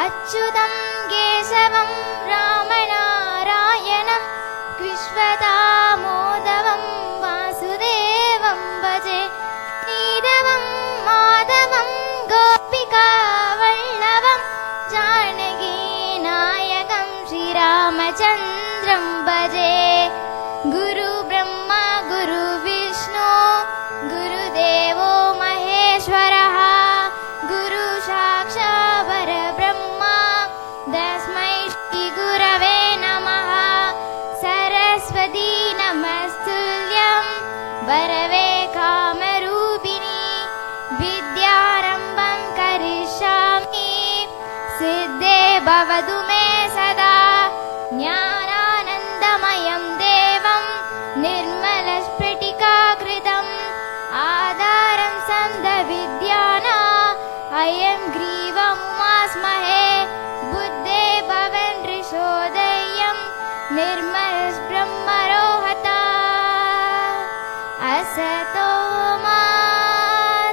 अच्युतं केशवं रामनारायणं विश्वदामोदरं वासुदेवं भजे नीरवं माधवं गोपिकावल्लभं जानकीनायकं श्रीरामचन्द्रं भजे गुरुब्रह्मा गुरुविष्णु गुरुदेवो महेश्वरः गुरु साक्षात् परब्रह्मा तस्मै श्रीगुरवे नमः सरस्वती नमस्तुल्यं वरदे कामरूपिणी विद्यारम्भं करिष्यामि सिद्धे भवतु मे सदा ज्ञानानन्दमयं देवं निर्मलस्फटिकाकृतिम् आधारं सन्दविद्यानाम् अयं ग्रीवमुपास्महे बुद्धे भवन् ऋषोदयं निर्मलब्रह्मरोहता असतो मा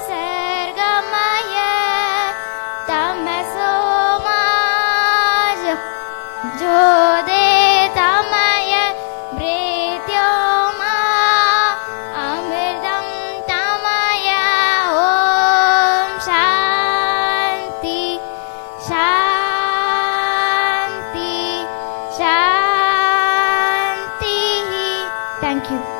सर्गमय तमसो मा ज्योतिर्गमय मृत्योर्मा अमृतं तमय ॐ शान्ति शान्ति शान्तिः। Thank you.